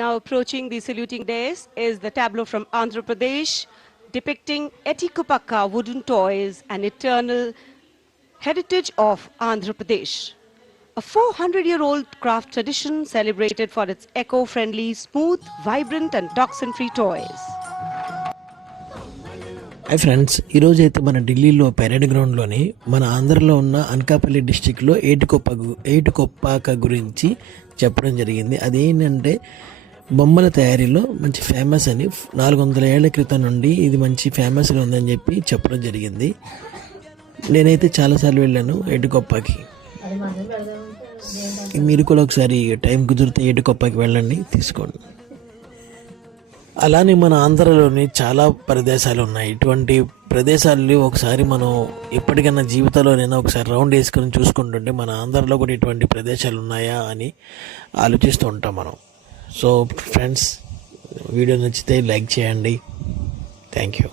Now approaching the saluting dais is the tableau from Andhra Pradesh depicting Etikopakka wooden toys, an eternal heritage of Andhra Pradesh. A 400-year-old craft tradition celebrated for its eco-friendly, smooth, vibrant and toxin-free toys. Hi friends, ఈరోజు అయితే మన ఢిల్లీలో parade గ్రౌండ్లోని మన ఆంధ్రలో ఉన్న అనకాపల్లి డిస్టిక్లో ఏటుకొప్పాక గురించి చెప్పడం జరిగింది. అదేంటంటే బొమ్మల తయారీలో మంచి ఫేమస్ అని 400 ఏళ్ల క్రితం నుండి ఇది మంచి ఫేమస్గా ఉందని చెప్పి చెప్పడం జరిగింది. నేనైతే చాలాసార్లు వెళ్ళాను ఏటుకొప్పాకి. మీరు కూడా ఒకసారి టైం కుదిరితే ఏటుకొప్పాకి వెళ్ళండి, తీసుకోండి. అలానే మన ఆంధ్రలోని చాలా ప్రదేశాలు ఉన్నాయి. ఇటువంటి ప్రదేశాలు ఒకసారి మనం ఎప్పటికైనా జీవితంలోనైనా ఒకసారి రౌండ్ వేసుకొని చూసుకుంటుంటే మన ఆంధ్రలో కూడా ఇటువంటి ప్రదేశాలు ఉన్నాయా అని ఆలోచిస్తూ ఉంటాం మనం. సో ఫ్రెండ్స్, వీడియో నచ్చితే లైక్ చేయండి. Thank you.